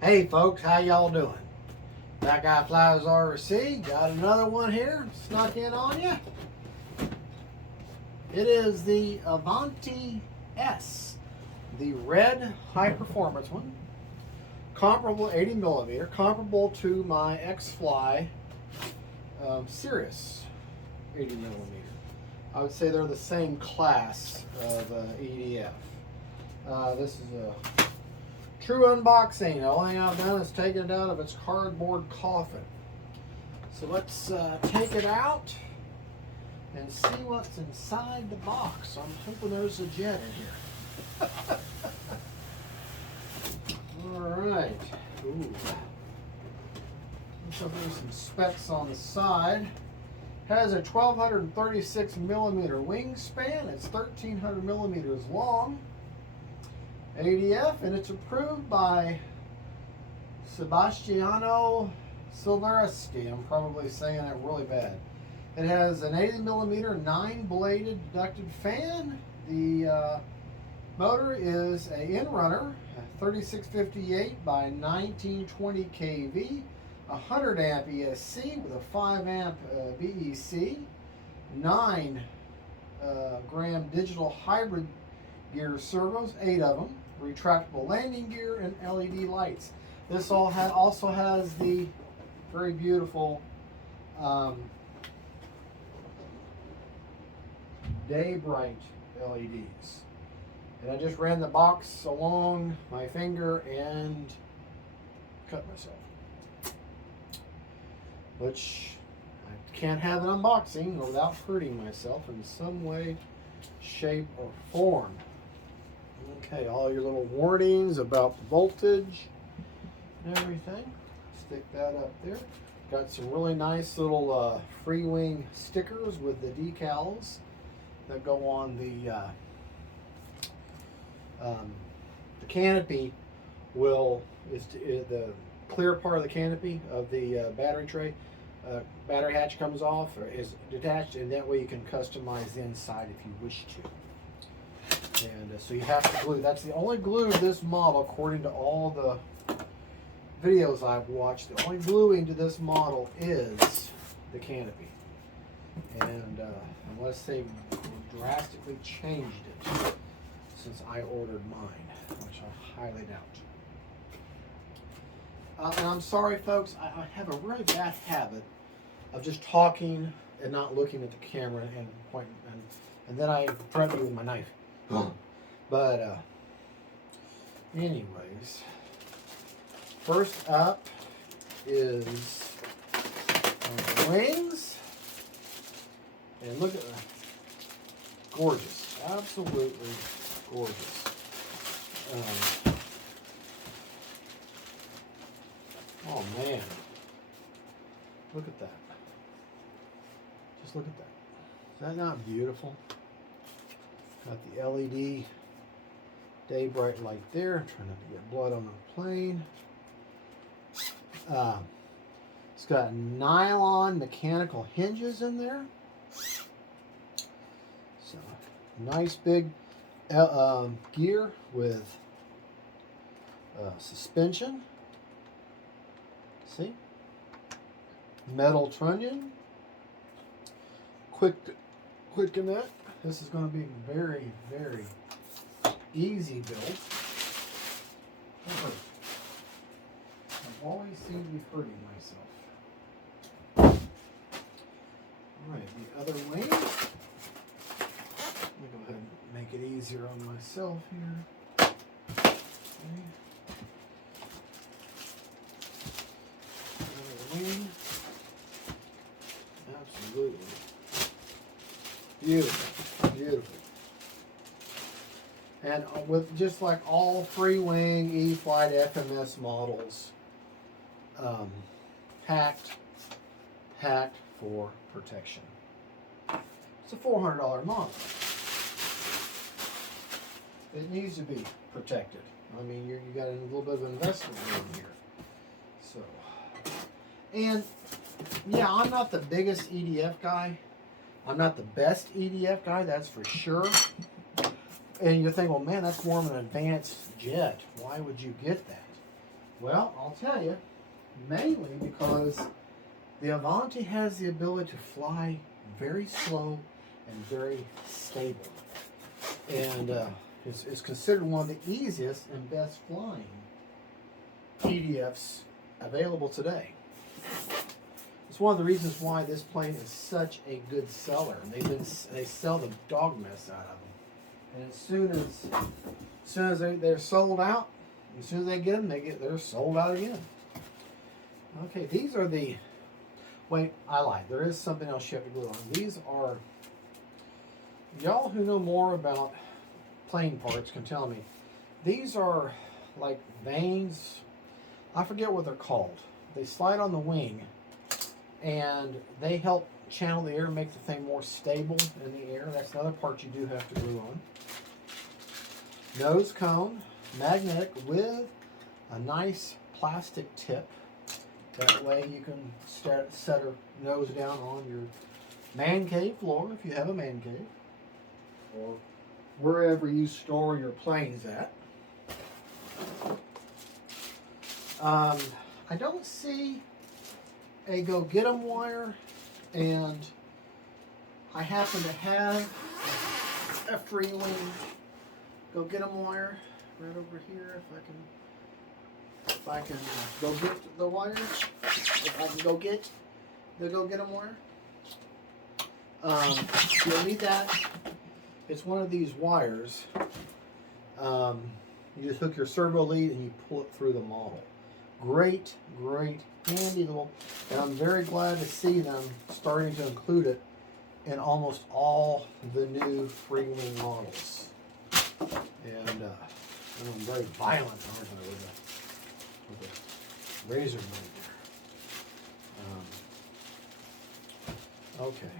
Hey folks, how y'all doing? That guy flies RC. Got another one here, snuck in on you. It is the Avanti S, the red high performance one. Comparable 80 millimeter, comparable to my X-Fly Sirius 80 millimeter. I would say they're the same class of EDF. This is a true unboxing. The only thing I've done is taken it out of its cardboard coffin. So let's take it out and see what's inside the box. I'm hoping there's a jet in here. Alright. Ooh. So there's some specs on the side. Has a 1236 millimeter wingspan. It's 1300 millimeters long. ADF, and it's approved by Sebastiano Silveresti. I'm probably saying it really bad. It has an 80 millimeter 9-bladed ducted fan. The motor is a in-runner, 3658 by 1920 kV, 100 amp ESC with a 5 amp VEC, 9 gram digital hybrid gear servos, 8 of them, retractable landing gear, and LED lights. This also has the very beautiful day bright LEDs. And I just ran the box along my finger and cut myself, which I can't have an unboxing without hurting myself in some way, shape, or form. Okay, all your little warnings about the voltage and everything. Stick that up there. Got some really nice little Freewing stickers with the decals that go on the canopy. The clear part of the canopy of the battery tray. Battery hatch comes off or is detached, and that way you can customize the inside if you wish to. And so you have to glue. That's the only glue to this model, according to all the videos I've watched. The only gluing to this model is the canopy. And unless they drastically changed it since I ordered mine, which I highly doubt. And I'm sorry, folks, I have a really bad habit of just talking and not looking at the camera and pointing, and then I threaten you with my knife. But anyways, first up is the wings, and look at that, gorgeous, absolutely gorgeous. Oh man, look at that. Just look at that. Is that not beautiful? Got the LED day bright light there. Trying not to get blood on the plane. It's got nylon mechanical hinges in there. So nice big gear with suspension. See? Metal trunnion. Quick connect. This is going to be very, very easy build. I always seem to be hurting myself. Alright, the other wing. Let me go ahead and make it easier on myself here. Okay. Other wing. Absolutely. Beautiful, beautiful. And with just like all Freewing e-flite FMS models, packed for protection. It's a $400 model. It needs to be protected. I mean, you got a little bit of an investment in here. So, and yeah, I'm not the biggest EDF guy. I'm not the best EDF guy, that's for sure. And you think, well, man, that's more of an advanced jet. Why would you get that? Well, I'll tell you, mainly because the Avanti has the ability to fly very slow and very stable. And it's considered one of the easiest and best flying EDFs available today. It's one of the reasons why this plane is such a good seller. They sell the dog mess out of them. And as soon as they're sold out, as soon as they get them, they're sold out again. Okay, these are the. Wait, I lied. There is something else you have to glue on. These are. Y'all who know more about plane parts can tell me. These are like vanes. I forget what they're called. They slide on the wing, and they help channel the air, make the thing more stable in the air. That's another part you do have to glue on. Nose cone, magnetic with a nice plastic tip. That way you can set her nose down on your man cave floor if you have a man cave, or wherever you store your planes at. I don't see a go get 'em wire, and I happen to have a Freewing go get 'em wire right over here. If I can go get the wire, if I can go get the go get 'em wire. You'll need that. It's one of these wires. You just hook your servo lead and you pull it through the model. Great, handy little, and I'm very glad to see them starting to include it in almost all the new Freewing models. And I'm very violent, aren't I, with a razor blade there. Okay.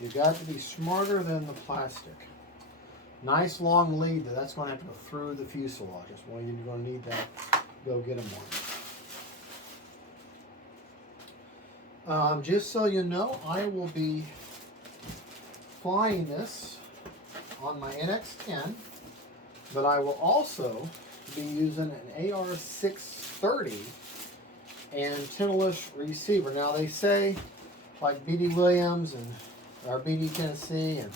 You got to be smarter than the plastic. Nice long lead, that's going to have to go through the fuselage. That's why you're going to need that. Go get them one. Just so you know, I will be flying this on my NX10, but I will also be using an AR630 antenna-less receiver. Now they say, like BD Williams and or BD Tennessee and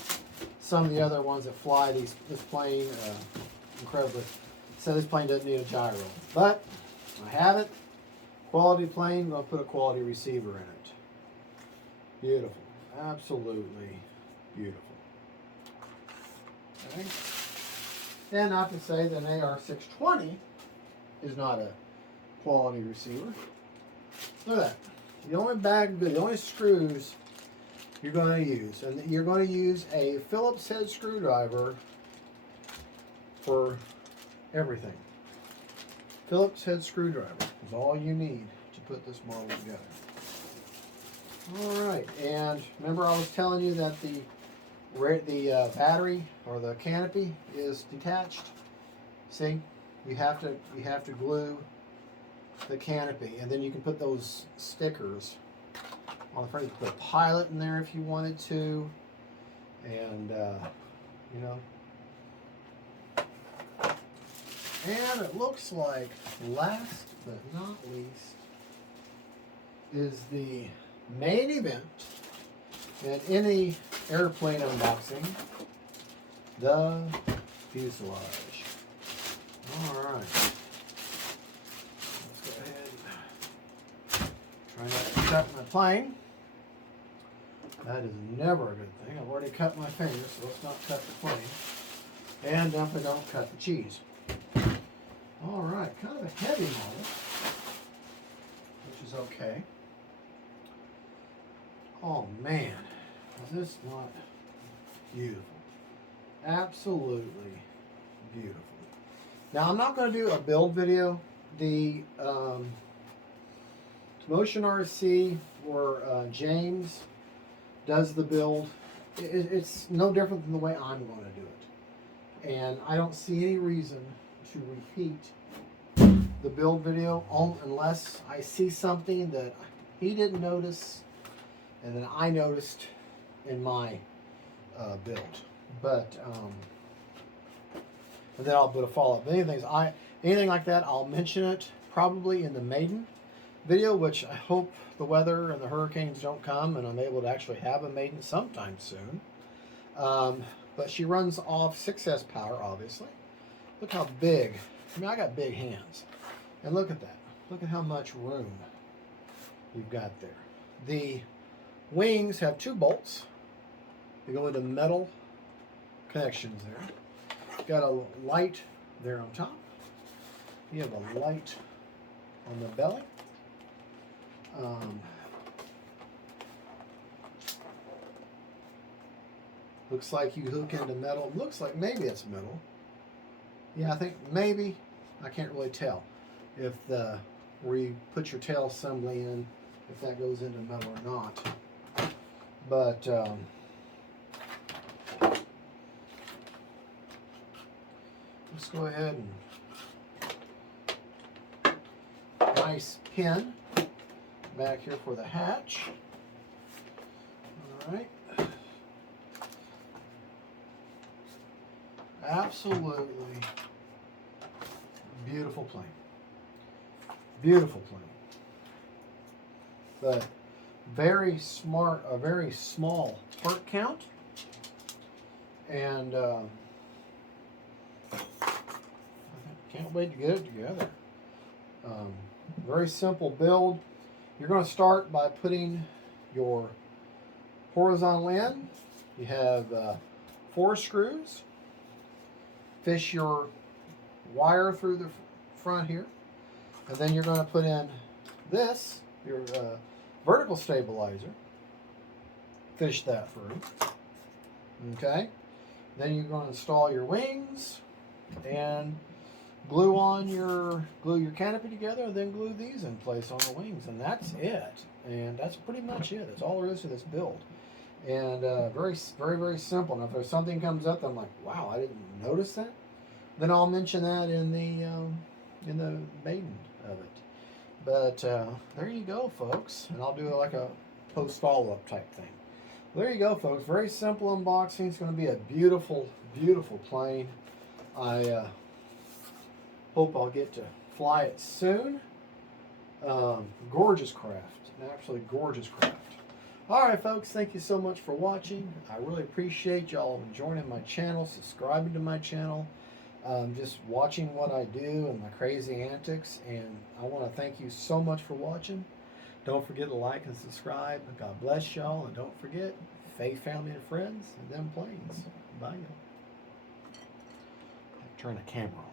some of the other ones that fly this plane incredibly, so this plane doesn't need a gyro. But I have it. Quality plane, I'm going to put a quality receiver in it. Beautiful. Absolutely beautiful. Okay. And not to say that an AR620 is not a quality receiver. Look at that. The only screws you're going to use, and you're going to use a Phillips head screwdriver for everything. Phillips head screwdriver is all you need to put this model together. All right, and remember I was telling you that the battery or the canopy is detached. See, you have to glue the canopy, and then you can put those stickers on the front. You can put a pilot in there if you wanted to, and you know. And it looks like, last but not least, is the main event in any airplane unboxing, the fuselage. All right. Let's go ahead and try not to cut my plane. That is never a good thing. I've already cut my fingers, so let's not cut the plane. And definitely don't cut the cheese. All right, kind of a heavy model, which is okay. Oh man, is this not beautiful? Absolutely beautiful. Now I'm not going to do a build video. The Motion RC, or James does the build. It's no different than the way I'm going to do it. And I don't see any reason to repeat the build video unless I see something that he didn't notice and then I noticed in my build. But and then I'll do a follow-up. Many things anything like that, I'll mention it probably in the maiden video, which I hope the weather and the hurricanes don't come and I'm able to actually have a maiden sometime soon. But she runs off 6S power, obviously. Look how big. I mean, I got big hands. And look at that. Look at how much room you've got there. The wings have 2 bolts. They go into metal connections there. Got a light there on top. You have a light on the belly. Looks like you hook into metal. Looks like maybe it's metal. Yeah, I think maybe. I can't really tell if where you put your tail assembly in, if that goes into metal or not. But let's go ahead and nice pin back here for the hatch. All right. Absolutely beautiful plane. Beautiful plane. But very smart, a very small part count. And can't wait to get it together. Very simple build. You're going to start by putting your horizontal in. You have 4 screws. Fish your wire through the front here. And then you're going to put in this, your vertical stabilizer. Fish that through. Okay. Then you're going to install your wings and glue your canopy together, and then glue these in place on the wings, and that's it. And that's pretty much it. That's all there is to this build. And very, very, very simple. And if there's something comes up that I'm like, wow, I didn't notice that, then I'll mention that in the maiden of it. But there you go, folks. And I'll do like a post follow-up type thing. There you go, folks. Very simple unboxing. It's going to be a beautiful, beautiful plane. I hope I'll get to fly it soon. Gorgeous craft. An absolutely gorgeous craft. All right, folks. Thank you so much for watching. I really appreciate y'all joining my channel, subscribing to my channel, just watching what I do and my crazy antics. And I want to thank you so much for watching. Don't forget to like and subscribe. God bless y'all. And don't forget, faith, family, and friends, and them planes. Bye, y'all. Turn the camera on.